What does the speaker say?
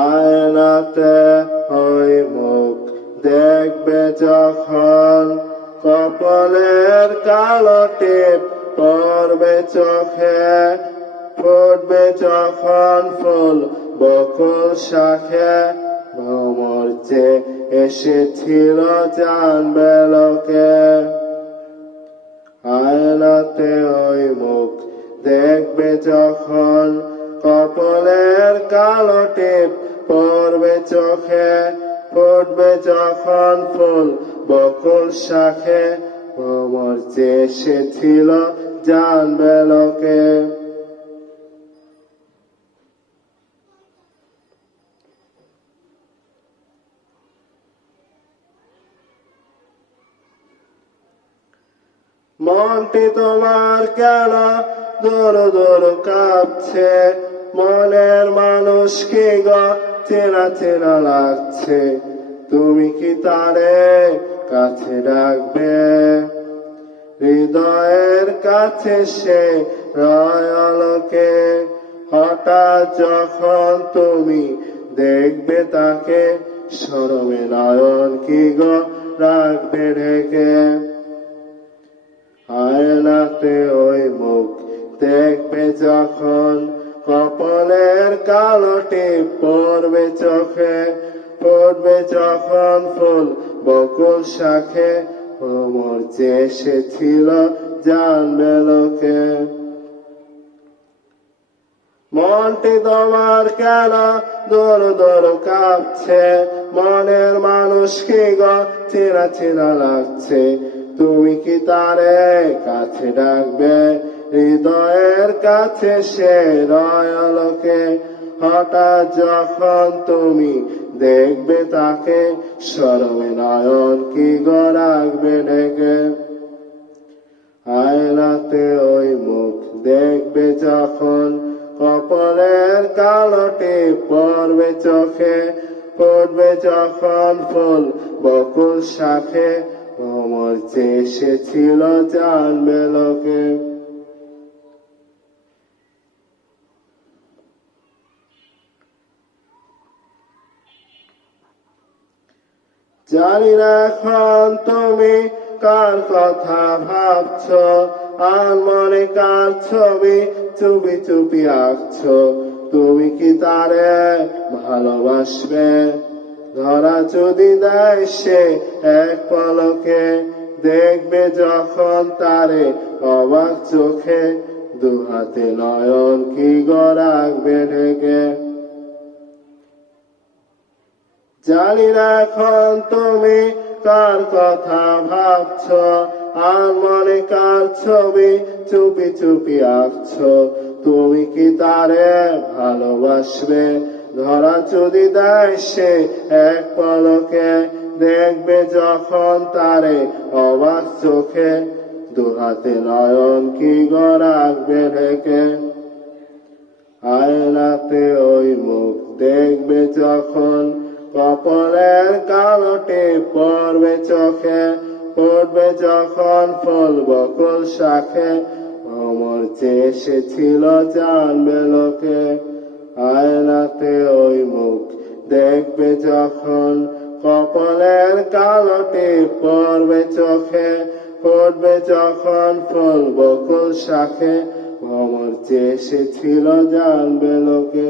আয়নাতে ওই মুখ দেখবে যখন, কপালের কালো টিপ পড়বে চোখে, ফুটবে যখন ফুল বকুল শাখে, ভ্রমর যে এসেছিল জানবে লোকে। আয়নাতে ওই মুখ দেখবে যখন, কপালের কালো টিপ পড়বে চোখে, ফুটবে যখন ফুল বকুল শাখে, ভ্রমর যে এসেছিল জানবে লোকে। মনটি তোমার কেন দোড়ো দোড়ো কাঁপছে, মনের মানুষ কি গো চেনা চেনা লাগছে, তুমি কি তারে কাছে ডাকবে? হৃদয়ের কাছে সে রয় আলোকে, হঠাৎ যখন তুমি দেখবে তাকে, শরমে নয়ন কি গো রাখবে ঢেকে। আয়নাতে ওই মুখ দেখবে যখন, কপালের কালো টিপ পড়বে চোখে, ফুটবে যখন ফুল বকুল শাখে, ভ্রমর যে এসেছিল জানবে লোকে। মনটি তোমার কেন দোড়ো দোড়ো কাঁপছে, মনের মানুষ কি গো চেনা চেনা লাগছে, তুমি কি তারে কাছে ডাকবে? হৃদয়ের কাছে সে রয় আলোকে, হঠাৎ যখন তুমি দেখবে তাকে, শরমে নয়ন কি গো রাখবে ঢেকে। আয়নাতে ওই মুখ দেখবে যখন, কপালের কালো টিপ পড়বে চোখে, ফুটবে যখন ফুল বকুল শাখে, ভ্রমর যে এসেছিল জানবে লোকে। জানি না এখন তুমি কার কথা ভাবছো, আর মনে কার ছবি চুপি চুপি আঁকছো, তুমি কি তারে ভালোবাসবে? ধরা যদি দেয় সে এক পলকে, দেখবে যখন তারে অবাক চোখে, দুহাতে নয়ন কি গো রাখবে ঢেকে। জানি না এখন তুমি কার কথা ভাবছো, আর মনে কার ছবি চুপি চুপি আঁকছো, তুমি কি তারে ভালোবাসবে? ধরা যদি দেয় সে এক পলকে, দেখবে যখন তারে অবাক চোখে, দুহাতে নয়ন কি গো রাখবে ঢেকে। আয়নাতে ওই মুখ দেখবে যখন, কপালের কালো টিপ পড়বে চোখে, ফুটবে যখন ফুল বকুল শাখে, ভ্রমর যে এসেছিল জানবে লোকে। আয়নাতে ওই মুখ দেখবে যখন, কপালের কালো টিপ পড়বে চোখে, ফুটবে যখন ফুল বকুল শাখে, ভ্রমর যে এসেছিল জানবে লোকে।